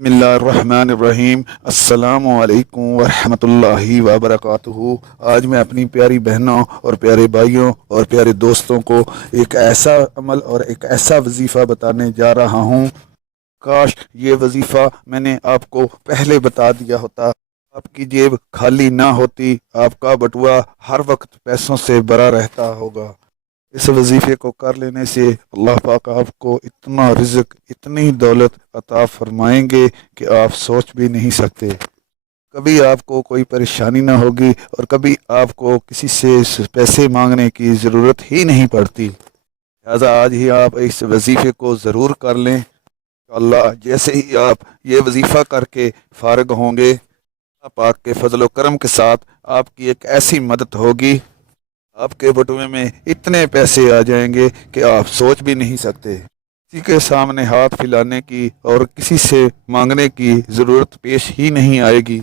बिस्मिल्लाहिर्रहमानिर्रहीम। अस्सलामु अलैकुम वरहमतुल्लाहि वबरकातुहू। आज मैं अपनी प्यारी बहनों और प्यारे भाइयों और प्यारे दोस्तों को एक ऐसा अमल और एक ऐसा वजीफ़ा बताने जा रहा हूँ। काश ये वजीफ़ा मैंने आपको पहले बता दिया होता। आपकी जेब खाली ना होती, आपका बटुआ हर वक्त पैसों से भरा रहता होगा। इस वजीफ़े को कर लेने से अल्लाह पाक आपको इतना रिज़्क, इतनी दौलत अता फरमाएंगे कि आप सोच भी नहीं सकते। कभी आपको कोई परेशानी ना होगी और कभी आपको किसी से पैसे मांगने की ज़रूरत ही नहीं पड़ती। लिहाजा आज ही आप इस वजीफ़े को ज़रूर कर लें। अल्लाह जैसे ही आप ये वजीफ़ा करके फ़ारिग होंगे, अल्लाह पाक के फजल व करम के साथ आपकी एक ऐसी मदद होगी, आपके बटुए में इतने पैसे आ जाएंगे कि आप सोच भी नहीं सकते। किसी के सामने हाथ फैलाने की और किसी से मांगने की ज़रूरत पेश ही नहीं आएगी।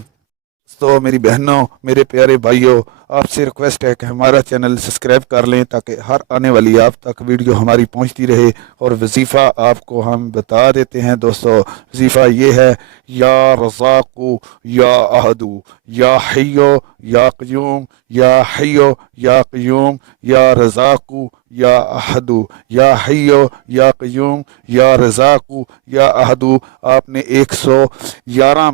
तो मेरी बहनों, मेरे प्यारे भाइयों, आपसे रिक्वेस्ट है कि हमारा चैनल सब्सक्राइब कर लें ताकि हर आने वाली आप तक वीडियो हमारी पहुंचती रहे। और वजीफ़ा आपको हम बता देते हैं दोस्तों। वजीफ़ा ये है, या रज़ाक़ु या अहदु या हय्यो या क़य्यूम या हय्यो या क़य्यूम या रज़ाक़ु या अहदु या हय्यो या क़य्यूम या रज़ाक़ु या अहदु। आपने 111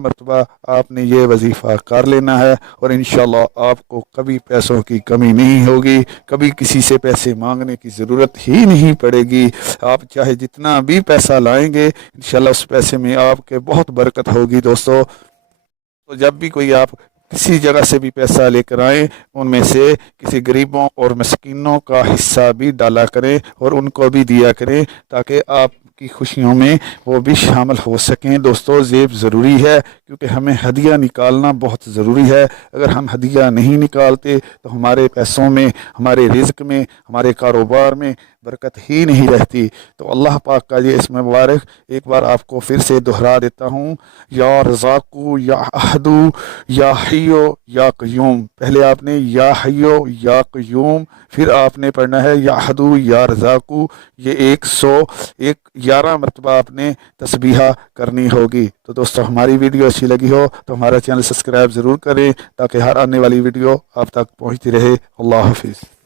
मरतबा आपने ये वजीफ़ा कर लेना है और इंशाल्लाह आपको कभी पैसों की कमी नहीं होगी, कभी किसी से पैसे मांगने की ज़रूरत ही नहीं पड़ेगी। आप चाहे जितना भी पैसा लाएंगे, इंशाल्लाह उस पैसे में आपके बहुत बरकत होगी दोस्तों। तो जब भी कोई आप किसी जगह से भी पैसा लेकर आएँ, उनमें से किसी गरीबों और मस्कीनों का हिस्सा भी डाला करें और उनको भी दिया करें ताकि आपकी खुशियों में वो भी शामिल हो सकें। दोस्तों, जेब ज़रूरी है क्योंकि हमें हदिया निकालना बहुत ज़रूरी है। अगर हम हदिया नहीं निकालते तो हमारे पैसों में, हमारे रिज़्क में, हमारे कारोबार में बरकत ही नहीं रहती। तो अल्लाह पाक का ये इसमें मुबारक एक बार आपको फिर से दोहरा देता हूँ, या रज़ाक़ु या अहदु या हय्यो या क़य्यूम। पहले आपने या हय्यो या क़य्यूम, फिर आपने पढ़ना है या अहदु या रज़ाक़ु। ये 111 मरतबा आपने तस्बीहा करनी होगी। तो दोस्तों, हमारी वीडियो अच्छी लगी हो तो हमारा चैनल सब्सक्राइब ज़रूर करें ताकि हर आने वाली वीडियो आप तक पहुँचती रहे। अल्लाह हाफिज़।